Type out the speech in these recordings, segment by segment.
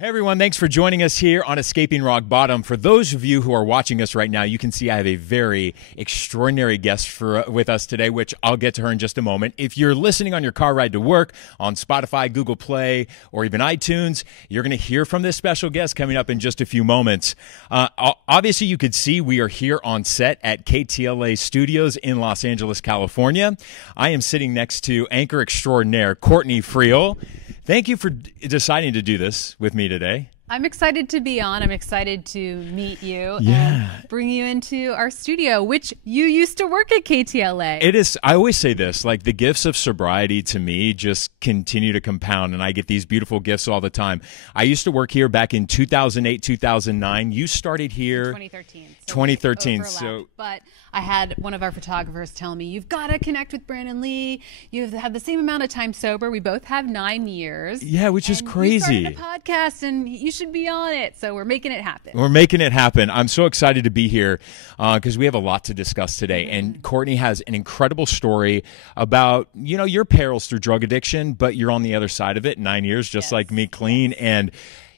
Hey everyone, thanks for joining us here on Escaping Rock Bottom. For those of you who are watching us right now, you can see I have a very extraordinary guest with us today, which I'll get to her in just a moment. If you're listening on your car ride to work, on Spotify, Google Play, or even iTunes, you're going to hear from this special guest coming up in just a few moments. Obviously, you could see we are here on set at KTLA Studios in Los Angeles, California. I am sitting next to anchor extraordinaire Courtney Friel. Thank you for deciding to do this with me today. I'm excited to be on. I'm excited to meet you and bring you into our studio, which you used to work at KTLA. It is. I always say this, like the gifts of sobriety to me just continue to compound, and I get these beautiful gifts all the time. I used to work here back in 2008, 2009. You started here 2013. 2013. So, but I had one of our photographers tell me, you've got to connect with Brandon Lee. You've had the same amount of time sober. We both have 9 years. Yeah, which is crazy. You started a podcast, and you should be on it. So we're making it happen. We're making it happen. I'm so excited to be here because we have a lot to discuss today. And Courtney has an incredible story about, you know, your perils through drug addiction, but you're on the other side of it, 9 years, just like me, clean. And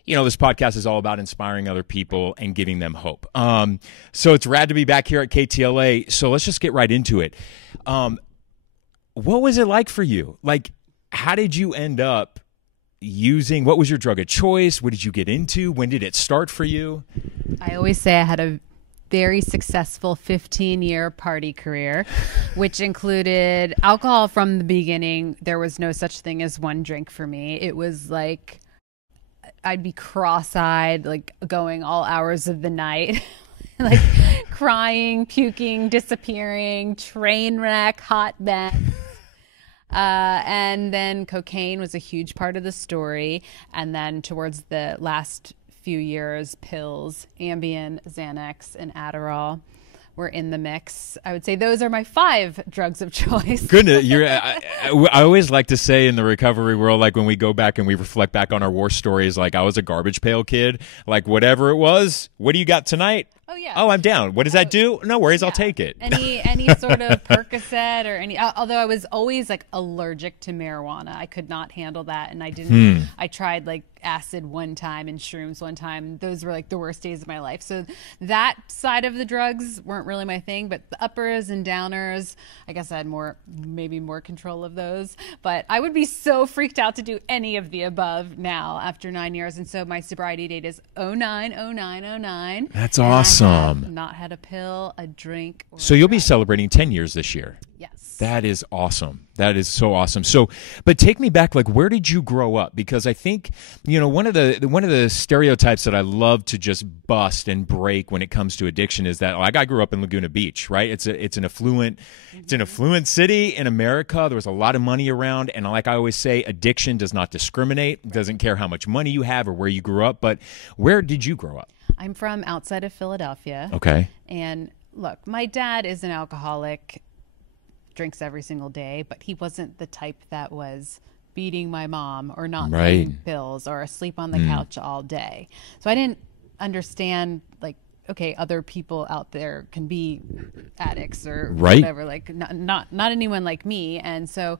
you know, this podcast is all about inspiring other people and giving them hope. So it's rad to be back here at KTLA. So let's just get right into it. What was it like for you? Like, how did you end up using, what was your drug of choice? What did you get into? When did it start for you? I always say I had a very successful 15-year party career, which included alcohol from the beginning. There was no such thing as one drink for me. It was like I'd be cross-eyed, like going all hours of the night, like crying, puking, disappearing, train wreck, hot mess. And then cocaine was a huge part of the story. And then towards the last few years, pills, Ambien, Xanax, and Adderall were in the mix. I would say those are my 5 drugs of choice. Goodness, I always like to say in the recovery world, like when we go back and we reflect back on our war stories, like I was a garbage pail kid, like whatever it was, what do you got tonight? Oh, yeah. Oh, I'm down. What does that do? No worries, I'll take it. Any sort of Percocet or any, although I was always like allergic to marijuana. I could not handle that. And I didn't, I tried like acid one time and shrooms one time. Those were like the worst days of my life. So that side of the drugs weren't really my thing, but the uppers and downers, I guess I had maybe more control of those. But I would be so freaked out to do any of the above now after 9 years. And so my sobriety date is 09/09/09. That's awesome. I have not had a pill, a drink. So you'll be celebrating 10 years this year. Yes. That is awesome. That is so awesome. So, but take me back, like, where did you grow up? Because I think, you know, one of the stereotypes that I love to just bust and break when it comes to addiction is that, like, I grew up in Laguna Beach, right? It's an affluent city in America. There was a lot of money around, and like I always say, addiction does not discriminate. It doesn't care how much money you have or where you grew up. But where did you grow up? I'm from outside of Philadelphia. Okay. And look, my dad is an alcoholic, drinks every single day, but he wasn't the type that was beating my mom or not taking pills or asleep on the couch all day. So I didn't understand, like, okay, other people out there can be addicts or whatever, like not anyone like me. And so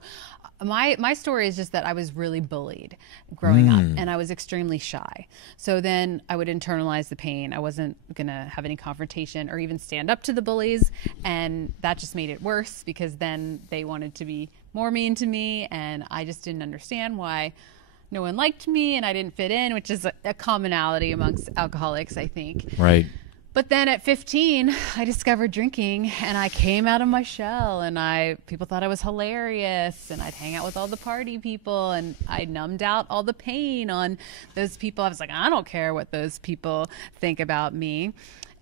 my story is just that I was really bullied growing up, and I was extremely shy. So then I would internalize the pain. I wasn't going to have any confrontation or even stand up to the bullies. And that just made it worse because then they wanted to be more mean to me. And I just didn't understand why no one liked me and I didn't fit in, which is a commonality amongst alcoholics, I think. Right. But then at 15, I discovered drinking, and I came out of my shell, and people thought I was hilarious, and I'd hang out with all the party people, and I numbed out all the pain on those people. I was like, I don't care what those people think about me.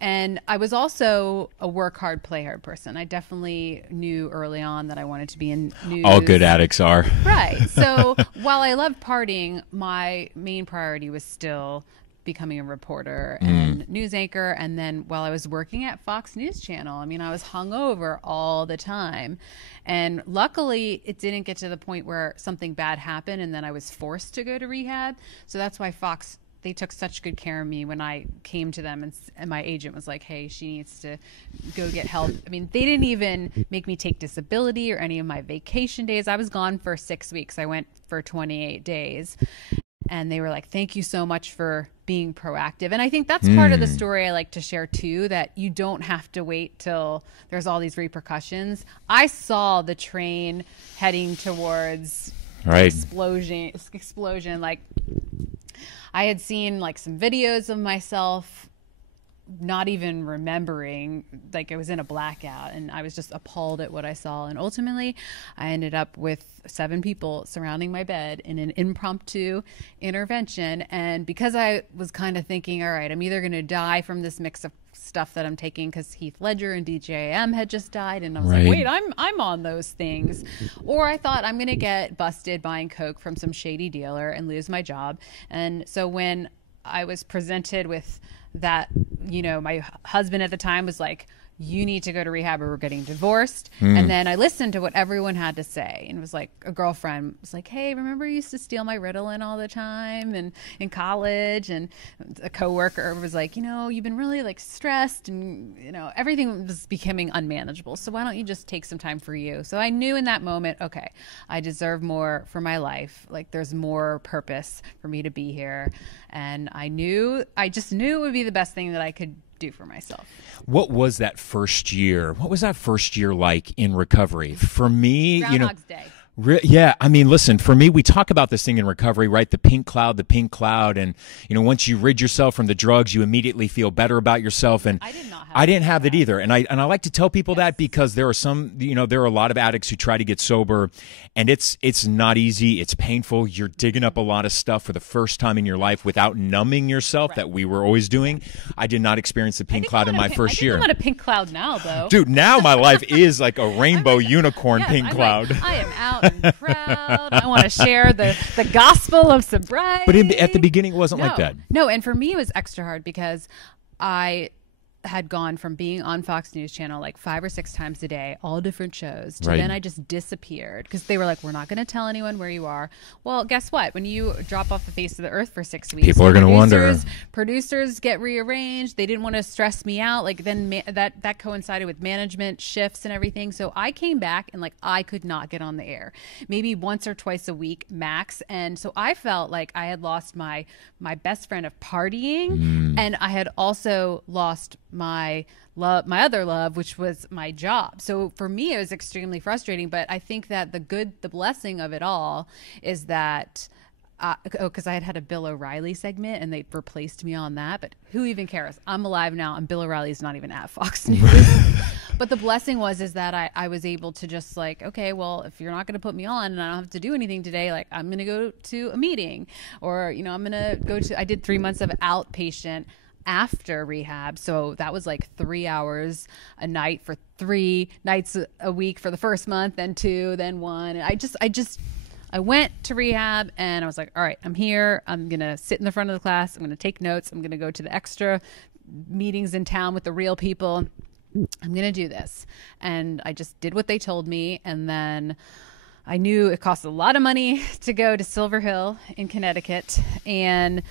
And I was also a work hard, play hard person. I definitely knew early on that I wanted to be in news. All good addicts are. Right. So while I loved partying, my main priority was still becoming a reporter and news anchor. And then while I was working at Fox News Channel, I mean, I was hungover all the time. And luckily, it didn't get to the point where something bad happened and then I was forced to go to rehab. So that's why Fox, they took such good care of me when I came to them, and my agent was like, hey, she needs to go get help. I mean, they didn't even make me take disability or any of my vacation days. I was gone for 6 weeks. I went for 28 days. And they were like, thank you so much for being proactive. And I think that's part of the story I like to share too, that you don't have to wait till there's all these repercussions. I saw the train heading towards explosion. Like, I had seen like some videos of myself not even remembering, like I was in a blackout, and I was just appalled at what I saw. And ultimately I ended up with 7 people surrounding my bed in an impromptu intervention. And because I was kind of thinking, all right, I'm either going to die from this mix of stuff that I'm taking, because Heath Ledger and DJM had just died, and I was like, wait, I'm on those things. Or I thought, I'm going to get busted buying coke from some shady dealer and lose my job. And so when I was presented with that, you know, my husband at the time was like, you need to go to rehab or we're getting divorced. And then I listened to what everyone had to say, and it was like, a girlfriend was like, hey, remember you used to steal my Ritalin all the time and in college? And a coworker was like, you know, you've been really like stressed, and you know, everything was becoming unmanageable, so why don't you just take some time for you? So I knew in that moment, okay, I deserve more for my life. Like, there's more purpose for me to be here. And I just knew it would be the best thing that I could do for myself. What was that first year? What was that first year like in recovery? For me, Groundhog's Day. Yeah, I mean, listen, for me, we talk about this thing in recovery, right? The pink cloud. And, you know, once you rid yourself from the drugs, you immediately feel better about yourself. And I didn't have that either. And I like to tell people that, because there are some, you know, there are a lot of addicts who try to get sober, and it's not easy. It's painful. You're digging up a lot of stuff for the first time in your life without numbing yourself, that we were always doing. I did not experience the pink cloud in my first year. I'm on a pink cloud now, though. Dude, now my life is like a rainbow unicorn pink cloud. I am out and proud. I want to share the gospel of sobriety. But at the beginning, it wasn't like that. No, and for me, it was extra hard because I had gone from being on Fox News Channel like 5 or 6 times a day, all different shows, to then I just disappeared because they were like, we're not going to tell anyone where you are. Well, guess what? When you drop off the face of the earth for 6 weeks, people are going to wonder. Producers get rearranged. They didn't want to stress me out. Like, then that coincided with management shifts and everything. So I came back and like I could not get on the air, maybe once or twice a week max. And so I felt like I had lost my best friend of partying, and I had also lost my other love, which was my job. So for me, it was extremely frustrating. But I think that the blessing of it all is that because I had a Bill O'Reilly segment and they replaced me on that, but who even cares? I'm alive now, and Bill O'Reilly's not even at Fox News. But the blessing is that I was able to just like, okay, well, if you're not going to put me on and I don't have to do anything today, like I'm going to go to a meeting, or, you know, I'm going to I did 3 months of outpatient after rehab. So that was like 3 hours a night for 3 nights a week for the first month, then 2, then 1. And I went to rehab and I was like, all right, I'm here. I'm going to sit in the front of the class. I'm going to take notes. I'm going to go to the extra meetings in town with the real people. I'm going to do this. And I just did what they told me. And then I knew it cost a lot of money to go to Silver Hill in Connecticut. And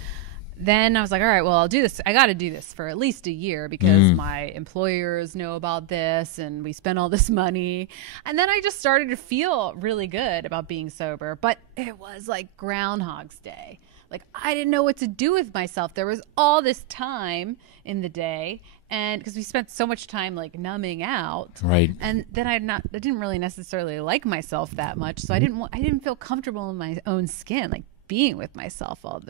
then I was like, all right, well, I'll do this. I got to do this for at least a year because my employers know about this and we spent all this money. And then I just started to feel really good about being sober. But it was like Groundhog's Day. Like, I didn't know what to do with myself. There was all this time in the day, and because we spent so much time like numbing out, right? And then I didn't really necessarily like myself that much, so I didn't feel comfortable in my own skin, like being with myself all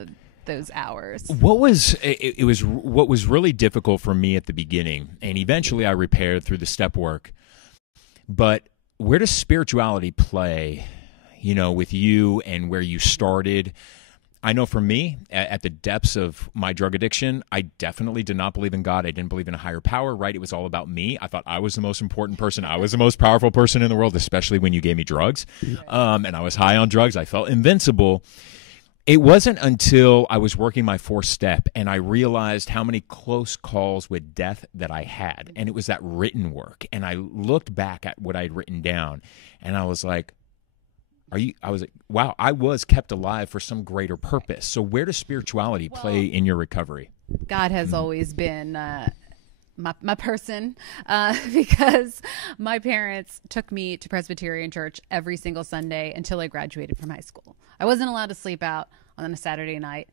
those hours. What was really difficult for me at the beginning, and eventually I repaired through the step work. But where does spirituality play, you know, with you and where you started? I know for me, at the depths of my drug addiction, I definitely did not believe in God. I didn't believe in a higher power, right? It was all about me. I thought I was the most important person. I was the most powerful person in the world, especially when you gave me drugs. And I was high on drugs. I felt invincible. It wasn't until I was working my 4th step and I realized how many close calls with death that I had. And it was that written work. And I looked back at what I'd written down and I was like, I was like, wow, I was kept alive for some greater purpose. So where does spirituality play in your recovery? God has always been my person because my parents took me to Presbyterian church every single Sunday until I graduated from high school. I wasn't allowed to sleep out on a Saturday night.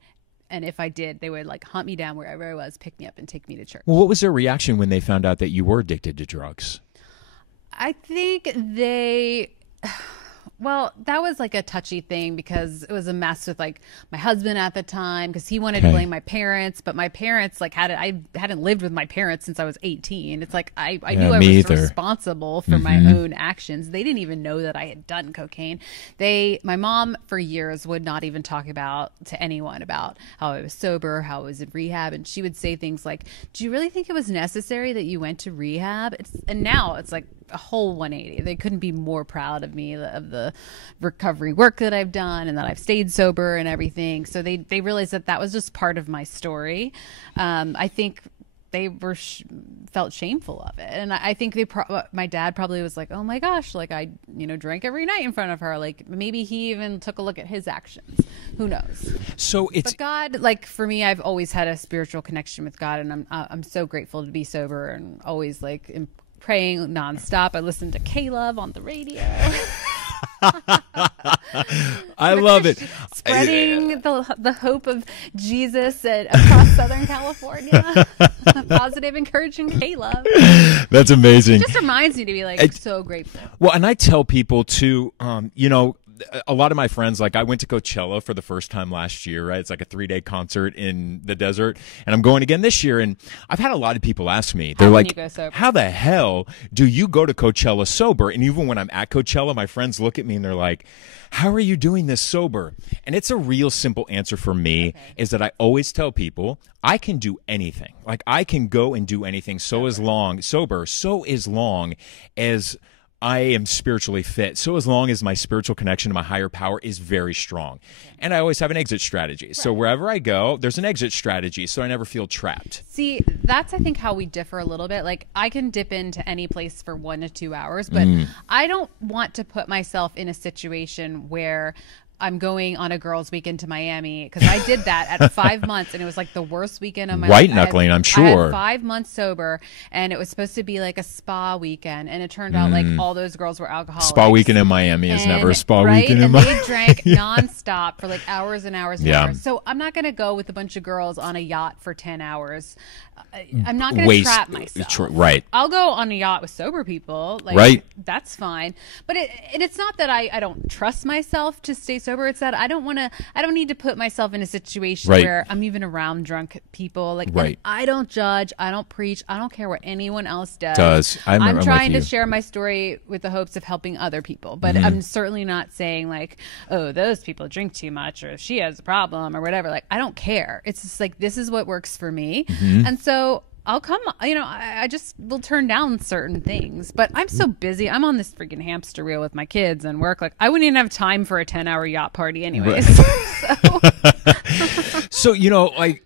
And if I did, they would like hunt me down wherever I was, pick me up, and take me to church. Well, what was their reaction when they found out that you were addicted to drugs? I think well, that was like a touchy thing because it was a mess with like my husband at the time because he wanted to blame my parents, but my parents I hadn't lived with my parents since I was 18. It's like I knew I was responsible for my own actions. They didn't even know that I had done cocaine. My mom for years would not even talk to anyone about how I was sober, how I was in rehab, and she would say things like, "Do you really think it was necessary that you went to rehab?" And now it's like a whole 180. They couldn't be more proud of me, of the recovery work that I've done and that I've stayed sober and everything. So they realized that was just part of my story. I think they felt shameful of it. And I think my dad probably was like, oh my gosh, like I, drank every night in front of her. Like maybe he even took a look at his actions. Who knows? But God, like for me, I've always had a spiritual connection with God, and I'm so grateful to be sober and always like praying nonstop. I listen to K-Love on the radio. I love it. Spreading the hope of Jesus across Southern California. Positive, encouraging K-Love. That's amazing. It just reminds me to be like so grateful. Well, and I tell people too, a lot of my friends, like I went to Coachella for the first time last year, right? It's like a 3-day concert in the desert, and I'm going again this year. And I've had a lot of people ask me, they're like, how the hell do you go to Coachella sober? And even when I'm at Coachella, my friends look at me and they're like, how are you doing this sober? And it's a real simple answer for me is that I always tell people I can do anything. Like I can go and do anything so as long as I am spiritually fit, so as long as my spiritual connection to my higher power is very strong. And I always have an exit strategy. So wherever I go, there's an exit strategy, so I never feel trapped. See, that's, I think, how we differ a little bit. Like, I can dip into any place for 1 to 2 hours, but I don't want to put myself in a situation where I'm going on a girls' weekend to Miami, because I did that at 5 months, and it was like the worst weekend of my life. White knuckling, I'm sure. I had 5 months sober, and it was supposed to be like a spa weekend, and it turned out like all those girls were alcoholics. Spa weekend in Miami is never a spa weekend in Miami. And they drank nonstop for like hours and hours and hours. So I'm not going to go with a bunch of girls on a yacht for 10 hours. I'm not going to trap myself. Right. I'll go on a yacht with sober people. Like, that's fine. But it's not that I don't trust myself to stay sober. It's that I don't need to put myself in a situation where I'm even around drunk people. Like, I don't judge. I don't preach. I don't care what anyone else does. I'm trying to share my story with the hopes of helping other people. But I'm certainly not saying like, oh, those people drink too much, or she has a problem, or whatever. Like, I don't care. It's just like, this is what works for me. And so I'll come, I just will turn down certain things, but I'm so busy. I'm on this freaking hamster wheel with my kids and work. Like, I wouldn't even have time for a 10-hour yacht party anyways. So, like,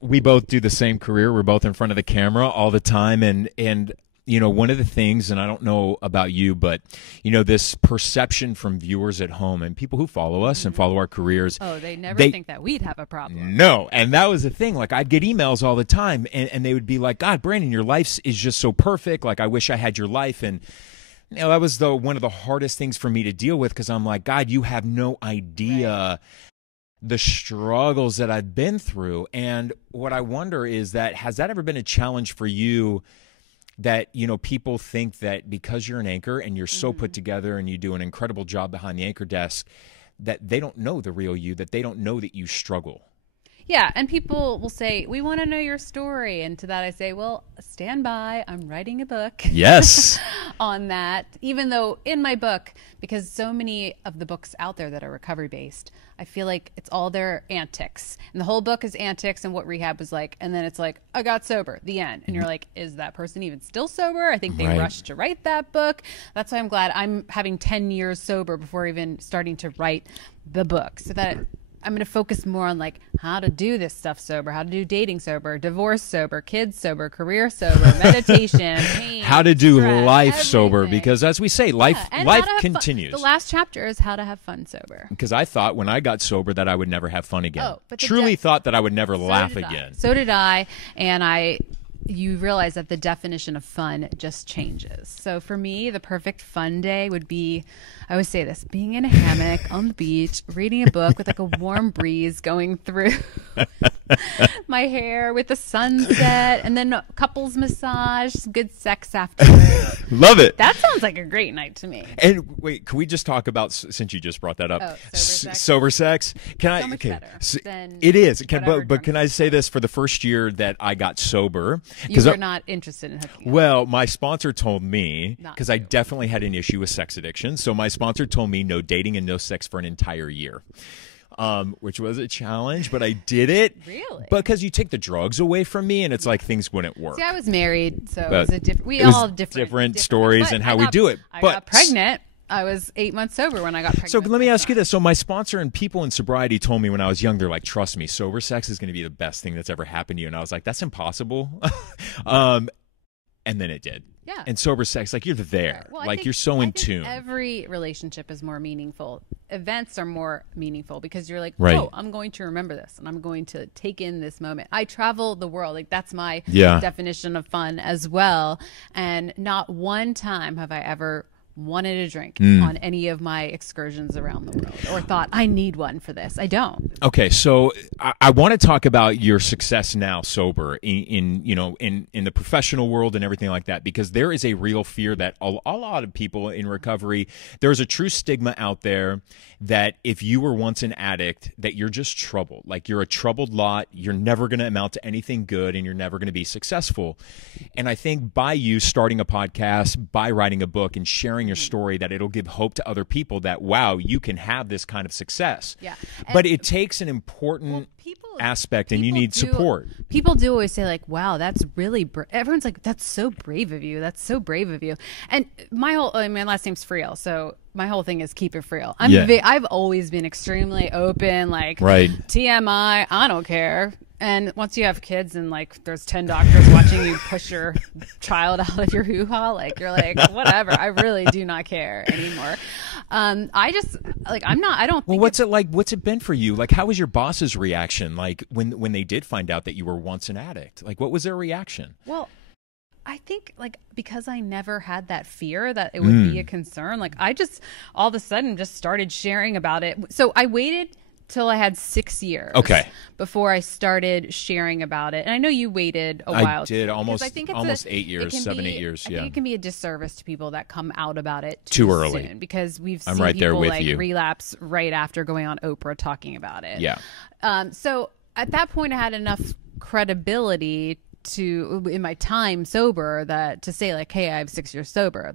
we both do the same career. We're both in front of the camera all the time. And one of the things, and I don't know about you, but, this perception from viewers at home and people who follow us and follow our careers. Oh, they think that we'd have a problem. No. And that was the thing. Like, I'd get emails all the time, and they would be like, God, Brandon, your life is just so perfect. Like, I wish I had your life. And that was one of the hardest things for me to deal with, because I'm like, God, you have no idea the struggles that I've been through. And what I wonder is has that ever been a challenge for you? That, people think that because you're an anchor and you're so put together and you do an incredible job behind the anchor desk, that they don't know the real you, that they don't know that you struggle. Yeah, and people will say, we want to know your story. And to that I say, well, stand by. I'm writing a book. Yes. On that. Even though in my book, because so many of the books out there that are recovery-based, I feel like it's all their antics. And the whole book is antics and what rehab was like. And then it's like, I got sober, the end. And you're like, is that person even still sober? I think they rushed to write that book. That's why I'm glad I'm having 10 years sober before even starting to write the book. So that I'm going to focus more on like how to do this stuff sober, how to do dating sober, divorce sober, kids sober, career sober, meditation, pain, how to do stress, life everything. Sober, because as we say, life continues. The last chapter is how to have fun sober. Because I thought when I got sober that I would never have fun again. Oh, but truly thought that I would never laugh again. So did I, and I you realize that the definition of fun just changes. So for me, the perfect fun day would be, I always say this, being in a hammock on the beach, reading a book with like a warm breeze going through my hair with the sunset, and then a couples massage, good sex afterwards. Love it. That sounds like a great night to me. And wait, can we just talk about, since you just brought that up, sober sex? Can I? So much better than it is. But can I say this? For the first year that I got sober, you were not interested in hooking up. Well, my sponsor told me, because I definitely had an issue with sex addiction, so my sponsor told me no dating and no sex for an entire year. Which was a challenge, but I did it. Really? Because you take the drugs away from me, and it's like things wouldn't work. See, I was married, so But it was we all have different stories and how we do it. I got pregnant. I was 8 months sober when I got pregnant. So let me ask you this. So my sponsor and people in sobriety told me when I was young, they're like, trust me, sober sex is going to be the best thing that's ever happened to you. And I was like, that's impossible. And then it did. Yeah. And sober sex, like you're there. Well, like you're so in tune. Every relationship is more meaningful. Events are more meaningful because you're like, right. Oh, I'm going to remember this and I'm going to take in this moment. I travel the world. Like that's my definition of fun as well. And not one time have I ever wanted a drink on any of my excursions around the world or thought I need one for this. I don't. Okay, so I want to talk about your success now sober in the professional world and everything like that, because there is a real fear that a lot of people in recovery, there's a true stigma out there that if you were once an addict, that you're just troubled. Like you're a troubled lot, you're never going to amount to anything good, and you're never going to be successful. And I think by you starting a podcast, by writing a book and sharing your story, that it'll give hope to other people that, wow, you can have this kind of success. Yeah. But it takes an important aspect, and you need support. People do always say like, wow, that's really everyone's like, that's so brave of you. That's so brave of you. And my last name's Friel, so my whole thing is keep it Friel. I've always been extremely open, like TMI, I don't care. And once you have kids and like there's 10 doctors watching you push your child out of your hoo-ha, like you're like, whatever, I really do not care anymore. I just like, I don't think. Well, what's it like? What's it been for you? Like, how was your boss's reaction? Like when they did find out that you were once an addict, like what was their reaction? Well, I think like because I never had that fear that it would be a concern, like I just all of a sudden just started sharing about it. So I waited till I had 6 years before I started sharing about it. And I know you waited a while. I did almost 8 years, 7, 8 years. I think it can be a disservice to people that come out about it too early soon, because we've seen people like relapse right after going on Oprah talking about it. Yeah. So at that point I had enough credibility in my time sober that to say like, hey, I have 6 years sober.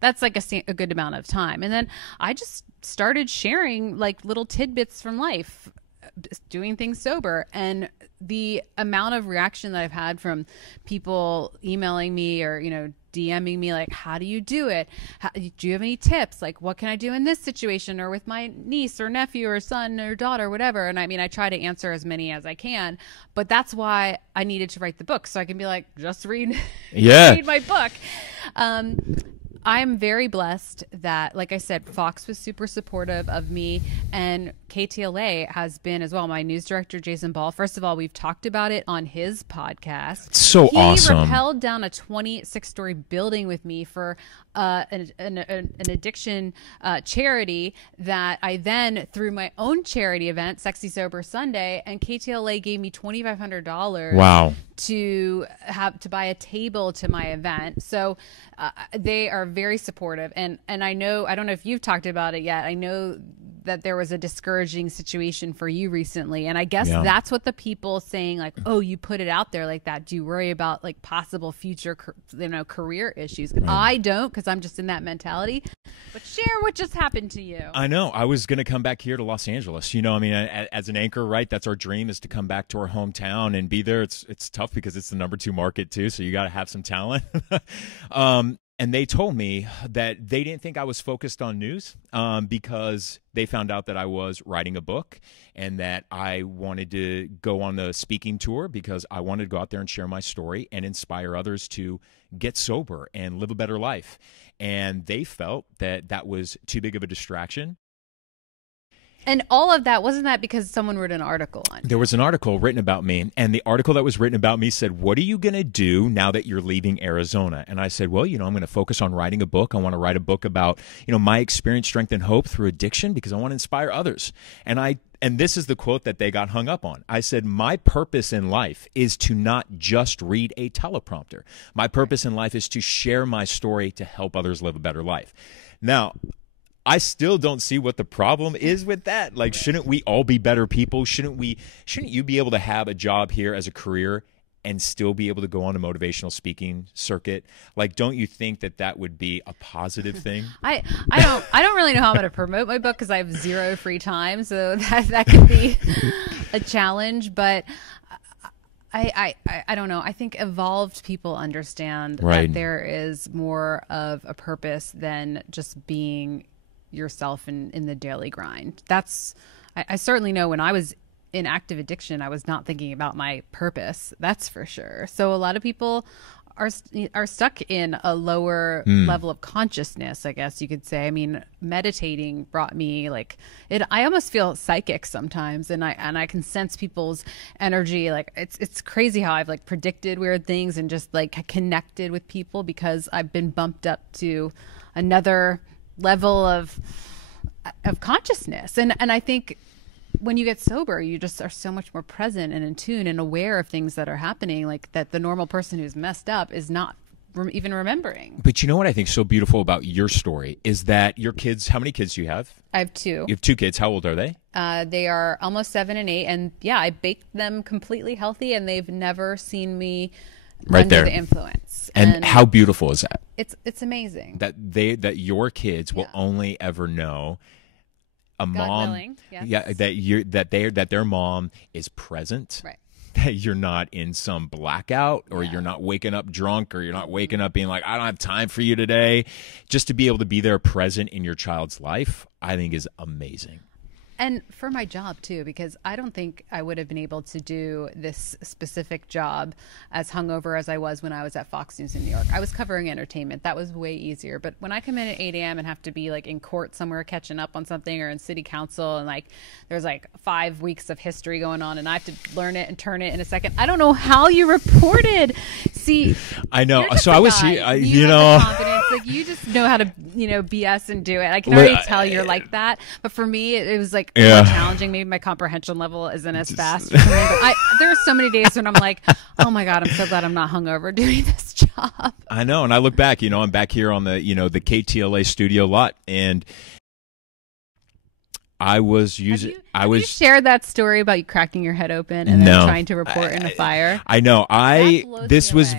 That's like a good amount of time. And then I just started sharing like little tidbits from life, doing things sober. And the amount of reaction that I've had from people emailing me or, DMing me like, how do you do it? Do you have any tips? Like, what can I do in this situation or with my niece or nephew or son or daughter, whatever? And I mean, I try to answer as many as I can, but that's why I needed to write the book. So I can be like, just read my book. I'm very blessed that, like I said, Fox was super supportive of me, and KTLA has been as well. My news director, Jason Ball, first of all, we've talked about it on his podcast. So awesome. He rappelled down a 26-story building with me for an addiction charity that I then, through my own charity event, Sexy Sober Sunday, and KTLA gave me $2,500. Wow. To buy a table to my event. So they are very supportive. And I know, I don't know if you've talked about it yet. I know that there was a discouraging situation for you recently. And I guess that's what the people saying like, oh, you put it out there like that. Do you worry about like possible future, career issues? Right. I don't, because I'm just in that mentality. But share what just happened to you. I know. I was going to come back here to Los Angeles. As an anchor, right? That's our dream, is to come back to our hometown and be there. It's tough because it's the #2 market too. So you got to have some talent. And they told me that they didn't think I was focused on news because they found out that I was writing a book and that I wanted to go on the speaking tour because I wanted to go out there and share my story and inspire others to get sober and live a better life. And they felt that that was too big of a distraction. And all of that, wasn't that because someone wrote an article on you? There was an article written about me, and the article that was written about me said, what are you going to do now that you're leaving Arizona? And I said, well, I'm going to focus on writing a book. I want to write a book about, my experience, strength, and hope through addiction because I want to inspire others. And this is the quote that they got hung up on. I said, my purpose in life is to not just read a teleprompter. My purpose in life is to share my story to help others live a better life. Now, I still don't see what the problem is with that. Like, shouldn't we all be better people? Shouldn't you be able to have a job here as a career and still be able to go on a motivational speaking circuit? Like, don't you think that would be a positive thing? I don't really know how I'm going to promote my book because I have zero free time. So that could be a challenge, but I don't know. I think evolved people understand that there is more of a purpose than just being yourself in the daily grind. I certainly know when I was in active addiction, I was not thinking about my purpose. That's for sure. So a lot of people are stuck in a lower level of consciousness, I guess you could say. I mean, meditating brought me I almost feel psychic sometimes, and I can sense people's energy. Like it's crazy how I've predicted weird things and just connected with people because I've been bumped up to another level of consciousness. And I think when you get sober, you just are so much more present and in tune and aware of things that are happening, that the normal person who's messed up is not even remembering. But you know what I think is so beautiful about your story is that your kids, how many kids do you have? I have 2. You have 2 kids. How old are they? They are almost 7 and 8. And yeah, I baked them completely healthy and they've never seen me under the influence. And how beautiful is that? It's amazing that your kids will only ever know a God mom willing, yes. that their mom is present, right? That you're not in some blackout or you're not waking up drunk or you're not waking up being like, I don't have time for you today. Just to be able to be there present in your child's life, I think is amazing. And for my job too, because I don't think I would have been able to do this specific job as hungover as I was when I was at Fox News in New York. I was covering entertainment. That was way easier. But when I come in at 8 a.m. and have to be in court somewhere catching up on something or in city council and there's 5 weeks of history going on and I have to learn it and turn it in a second. I don't know how you reported. See, I know. So I was here, you know, confidence. You just know how to, BS and do it. I can already tell you're like that. But for me, it was more challenging. Maybe my comprehension level isn't as fast. But there are so many days when I'm like, oh my God, I'm so glad I'm not hungover doing this job. I know. And I look back, I'm back here on the, the KTLA studio lot, and I was using. Have you shared that story about you cracking your head open and then trying to report in a fire? I know. This was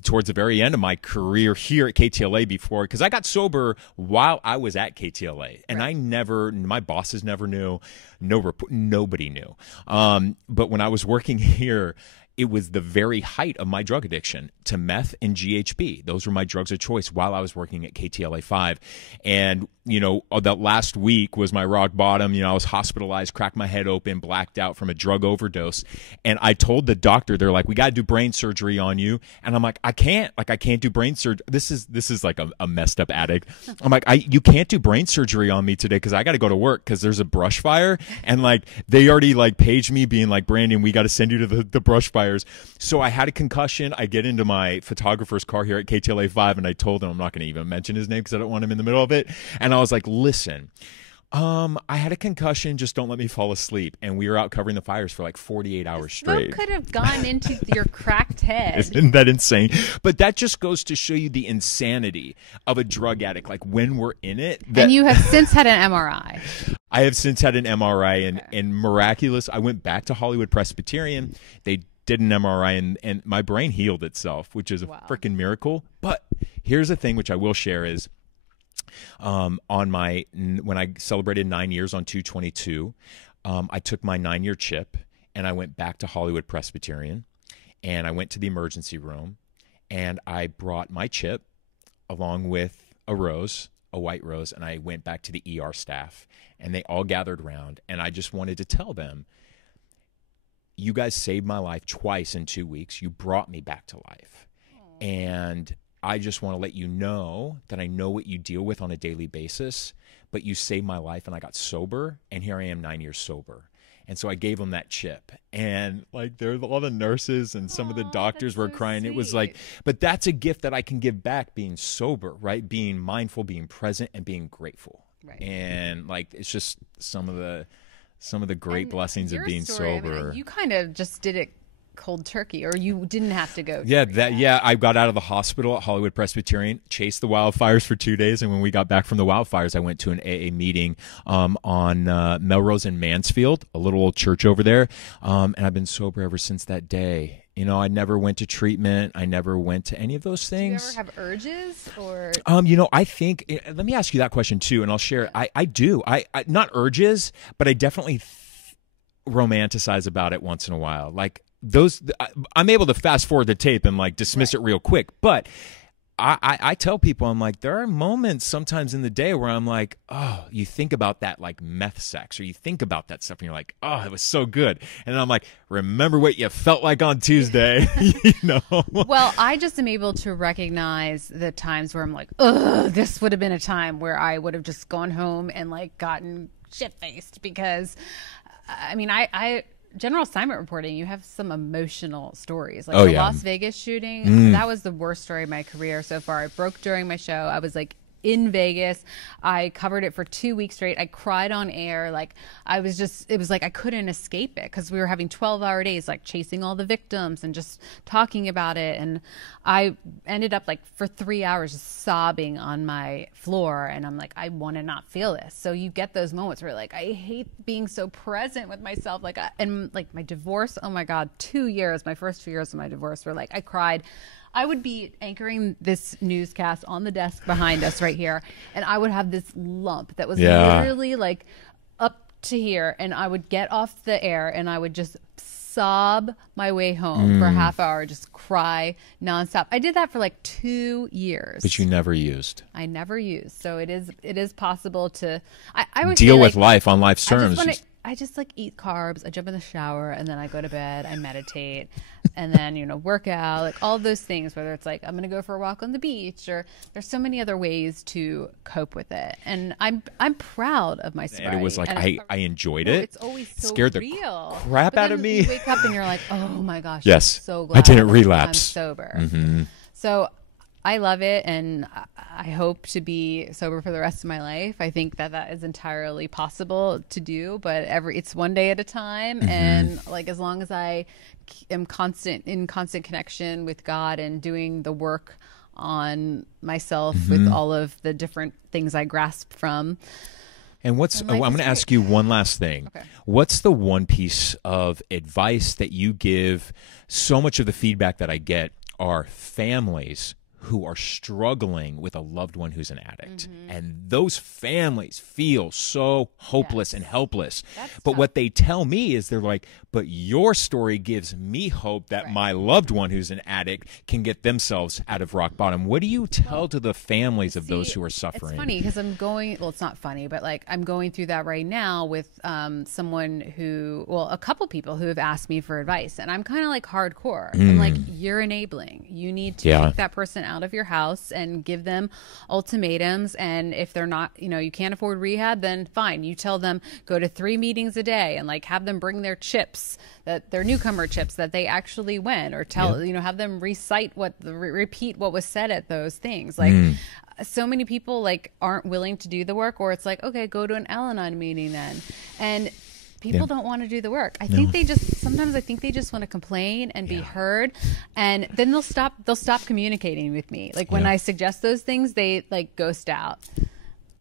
towards the very end of my career here at KTLA before, because I got sober while I was at KTLA, and my bosses never knew, nobody knew. But when I was working here, it was the very height of my drug addiction to meth and GHB. Those were my drugs of choice while I was working at KTLA 5. And, that last week was my rock bottom. I was hospitalized, cracked my head open, blacked out from a drug overdose. And I told the doctor, they're like, we got to do brain surgery on you. And I'm like, I can't do brain surgery. This is like a messed up addict. I'm like, you can't do brain surgery on me today because I got to go to work because there's a brush fire. And they already paged me being like, Brandon, we got to send you to the brush fires. So I had a concussion. I get into my photographer's car here at KTLA 5 and I told him, I'm not going to even mention his name because I don't want him in the middle of it. And I was like, listen, I had a concussion. Just don't let me fall asleep. And we were out covering the fires for 48 hours straight. Smoke could have gone into your cracked head. Isn't that insane? But that just goes to show you the insanity of a drug addict. When we're in it. And you have since had an MRI. I have since had an MRI and miraculous. I went back to Hollywood Presbyterian. They did an MRI and my brain healed itself, which is a freaking miracle. But here's the thing, which I will share is, when I celebrated 9 years on 2/22, I took my 9-year chip and I went back to Hollywood Presbyterian and I went to the emergency room and I brought my chip along with a white rose, and I went back to the ER staff and they all gathered around and I just wanted to tell them, you guys saved my life twice in 2 weeks. You brought me back to life. And I just want to let you know that I know what you deal with on a daily basis, but you saved my life and I got sober, and here I am 9 years sober. And so I gave him that chip, and like there were all the nurses and some of the doctors were crying. It was like, but that's a gift that I can give back, being sober, right? Being mindful, being present, and being grateful. Right. And like, it's just some of the great blessings of being sober. I mean, you kind of just did it cold turkey, or you didn't have to go. I got out of the hospital at Hollywood Presbyterian, chased the wildfires for 2 days, and when we got back from the wildfires, I went to an AA meeting on Melrose and Mansfield, a little old church over there, and I've been sober ever since that day. You know, I never went to treatment. I never went to any of those things. Do you ever have urges, or? You know, I think, let me ask you that question too, and I'll share. I do. I not urges, but I definitely romanticize about it once in a while. Like, I'm able to fast forward the tape and like dismiss it real quick, but I tell people, I'm like, there are moments sometimes in the day where I'm like, oh, you think about that like meth sex, or you think about that stuff and you're like, oh, it was so good. And then I'm like, remember what you felt like on Tuesday, you know? Well, I just am able to recognize the times where I'm like, oh, this would have been a time where I would have just gone home and like gotten shit-faced, because I mean, I general assignment reporting, you have some emotional stories. Like the Las Vegas shooting, that was the worst story of my career so far. It broke during my show. I was like in Vegas. I covered it for 2 weeks straight. I cried on air. Like it was like I couldn't escape it, because we were having 12-hour days, like chasing all the victims and just talking about it. And I ended up like for 3 hours just sobbing on my floor. And I'm like, I want to not feel this. So you get those moments where like, I hate being so present with myself. Like, and like my divorce, oh my God, 2 years, my first 2 years of my divorce were like, I cried. I would be anchoring this newscast on the desk behind us right here, and I would have this lump that was literally like up to here, and I would get off the air and I would just sob my way home for a half hour, just cry nonstop. I did that for like 2 years. But you never used. I never used. So it is possible to I would deal with life on life's terms. I just like eat carbs. I jump in the shower and then I go to bed. I meditate and then, you know, work out, like all those things, whether it's like I'm going to go for a walk on the beach, or there's so many other ways to cope with it. And I'm proud of my sobriety. And it was like, I enjoyed it. It's always so scared real. The crap out of me. You wake up and you're like, oh my gosh, yes, I'm so glad I didn't relapse. I'm sober. So I love it, and I hope to be sober for the rest of my life. I think that is entirely possible to do, but it's one day at a time. And like, as long as I am in constant connection with God and doing the work on myself with all of the different things I grasp from. And I'm going to ask you one last thing. Okay. What's the one piece of advice that you give? So much of the feedback that I get are families who are struggling with a loved one who's an addict. And those families feel so hopeless and helpless. But what they tell me is they're like, but your story gives me hope that my loved one who's an addict can get themselves out of rock bottom. What do you tell to the families of those who are suffering? It's funny because it's not funny, but like I'm going through that right now with someone a couple people who have asked me for advice, and I'm kind of like hardcore. I'm like, you're enabling. You need to take that person out of your house and give them ultimatums. And if they're not, you can't afford rehab, then fine. You tell them go to 3 meetings a day and like have them bring their chips, that their newcomer chips that they actually went, or have them repeat what was said at those things. Like so many people like aren't willing to do the work, or it's like, okay, go to an Al-Anon meeting then. And people don't want to do the work. I think they just want to complain and be heard, and then they'll stop communicating with me. Like when I suggest those things, they like ghost out.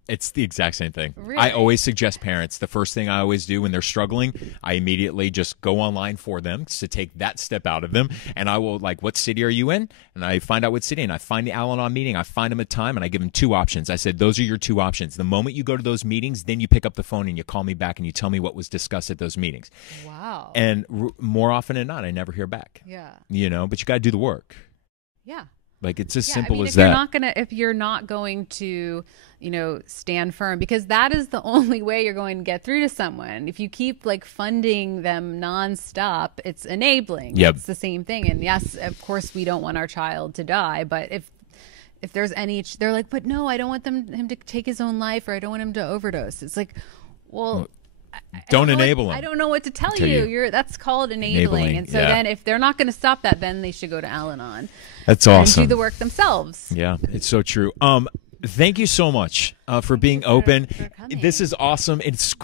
It's the exact same thing. Really? I always suggest parents, the first thing I always do when they're struggling, I immediately just go online for them to take that step out of them. And I will like, what city are you in? And I find out what city, and I find the Al-Anon meeting. I find them a time, and I give them 2 options. I said, those are your 2 options. The moment you go to those meetings, then you pick up the phone and you call me back and you tell me what was discussed at those meetings. Wow. And more often than not, I never hear back. Yeah. But you got to do the work. Yeah. Like it's as simple as that. If you're not going to, stand firm, because that is the only way you're going to get through to someone. If you keep like funding them nonstop, it's enabling. Yep. It's the same thing. And yes, of course we don't want our child to die, but if if there's any, they're like, but no, I don't want him to take his own life, or I don't want him to overdose. It's like, well, don't enable him. I don't know what to tell you. That's called enabling. And so then if they're not going to stop that, then they should go to Al-Anon. That's awesome. And do the work themselves. Yeah, it's so true. Thank you so much for being open. This is awesome. It's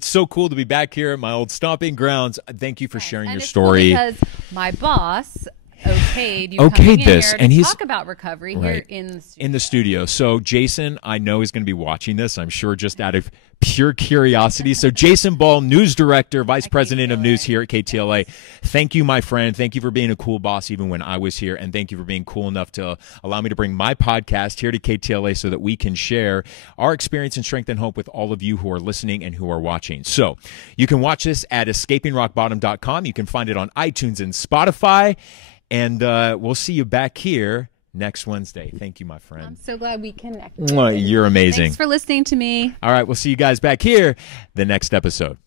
so cool to be back here at my old stomping grounds. Thank you for sharing your story. Cool because my boss okayed you coming in here to talk about recovery here in the studio. So Jason, I know is going to be watching this, I'm sure, just out of pure curiosity. So Jason Ball, news director, vice president of news here at KTLA. Thank you, my friend. Thank you for being a cool boss even when I was here, and thank you for being cool enough to allow me to bring my podcast here to KTLA so that we can share our experience and strength and hope with all of you who are listening and who are watching. So you can watch this at escapingrockbottom.com. You can find it on iTunes and Spotify. And we'll see you back here next Wednesday. Thank you, my friend. I'm so glad we connected. You're amazing. Thanks for listening to me. All right, we'll see you guys back here the next episode.